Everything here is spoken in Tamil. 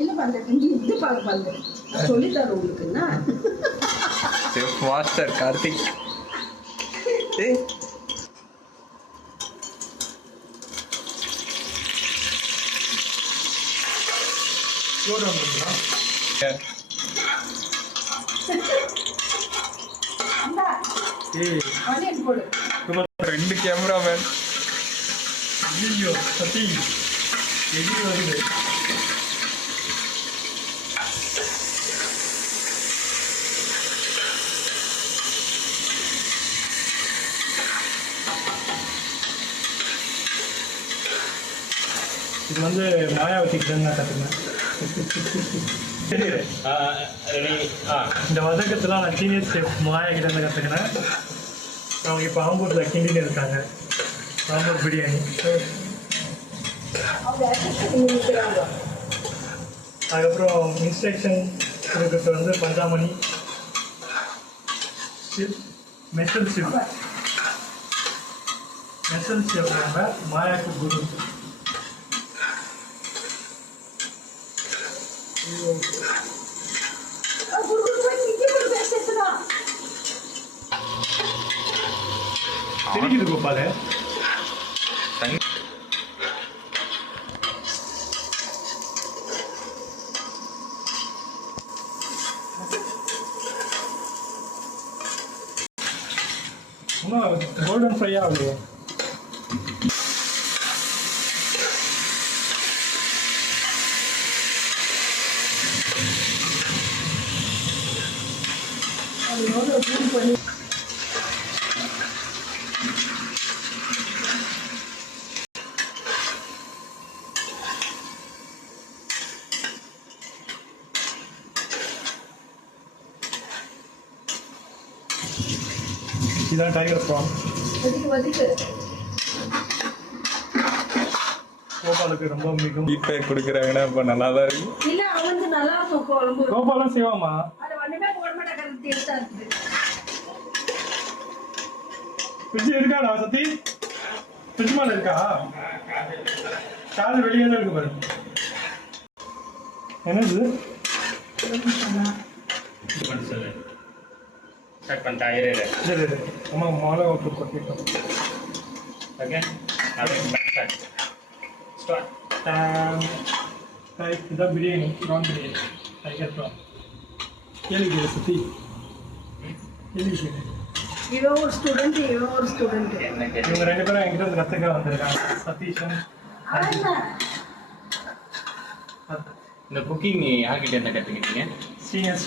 இல்ல பாருங்க, இது பாருங்க சொல்லி தர உங்களுக்குன்னா செஃப் மாஸ்டர் கார்த்திக். ரெண்டு கேமராமேன். ஐயோ சத்தி எது வருது. இது வந்து மாயாவதிக்கு தான் நான் கற்றுனேன். இந்த வதக்கத்தெல்லாம் நான் சீனியர் செஃப் மாயா கிட்ட இருந்து கற்றுக்கினேன். அவங்க இப்போ ஆம்பூரில் கிண்டின்னு இருக்காங்க. ஆம்பூர் பிரியாணி. அதுக்கப்புறம் இன்ஸ்ட்ரக்ஷன் கொடுக்குறது வந்து பஞ்சாமணி ஷிப், மெஷல் ஷிப். மெஷல் ஷிப்னாங்க மாயாக்கு குரு. தெரியுது கோபால. கோல்டன் ஃப்ரை ஆகுது. இதான் டைகர் ப்ரான். கோபாலுக்கு ரொம்ப மிகவும் ஃபீட்பேக் கொடுக்குறாங்கன்னா இப்போ நல்லா தான் இருக்கு. இல்ல அவனுக்கு நல்லா இருக்கும் குழம்பு. கோபாலும் செய்வாமா? அது ஒண்ணுமே போட மாட்டாங்க, டேஸ்டா இருக்குது. ஃப்ரிட்ஜ் இருக்காடா சத்தி? ஃப்ரிட்ஜ் மேலே இருக்கா? காது வெளியே தான் இருக்கு பாரு. என்னது? ஸ்டார்ட் பண்ணிட்டா இரு. சரி சரி. அம்மா மாலை ஓட்டு கொட்டிட்டோம். Okay back start. இதுதான் biryani, prawn biryani, tiger prawn. கேள்வி சத்தி கேள்வி. இவன் ஒரு ஸ்டூடெண்ட், இவன் ஒரு ஸ்டூடெண்ட். இவங்க ரெண்டு பேரும் என்கிட்ட வந்து கற்றுக்க வந்திருக்காங்க. சதீஷன் இந்த குக்கிங் யார்கிட்ட என்ன கற்றுக்கிட்டீங்க? சீனியர்